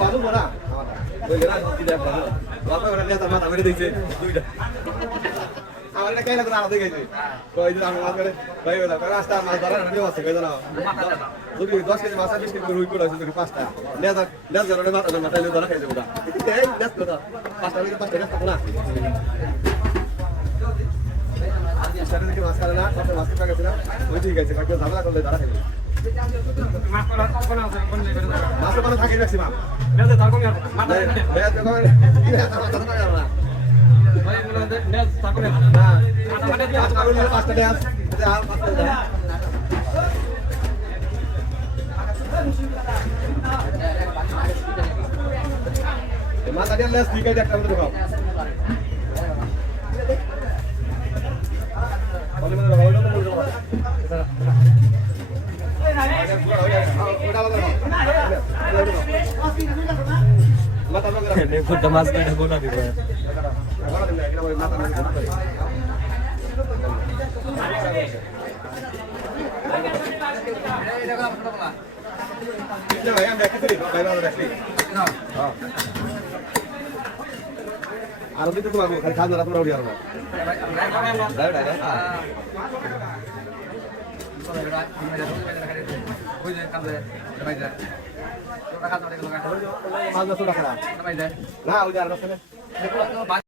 বাবু বড়া বলে না কি দেব বাবা ওরা নিয়ে তার মাথা মেরে দিয়েছে দুইটা আমার এটা কেন করে আলাদা গেছে কই যে আমি মাছ করে ভাই ওটা রাস্তা মাছ ধরা না নিয়ে আসছে কই জানো যদি 10 কেজি মাছ 20 কেজি রুই করে আছে যদি পাঁচটা লেজ ধরে মাথা নিয়ে ধরা খাইছে ওটা এই লেজ ধরা পাঁচটা লেজ না সাথে থেকে মাছ খালে না কত মাছ কাটা গেছে না ওই ঠিক আছে কাকে ঝামেলা করলে ধরা খাইবে মাছ করা কোন আছে কোন জায়গায় মাছ কোন থাকে ম্যাক্সিমাম লেজে তার কমই মাথা লেজ কমে মাথা না যাবে না ভাই এগুলো লেজ তার কমে না পাঁচটা করে পাঁচটা লেজ এটা আর পাঁচটা লেজ মাথা দিয়ে লেজ ঠিক আছে একটা মতো খাও বলে মানে ভালো তো বলছো দেখো মাছ কেটে গোনা দিব আর দিতে তো বাবু খালি খাজা রাত উড়ি আর না না ওই যে আর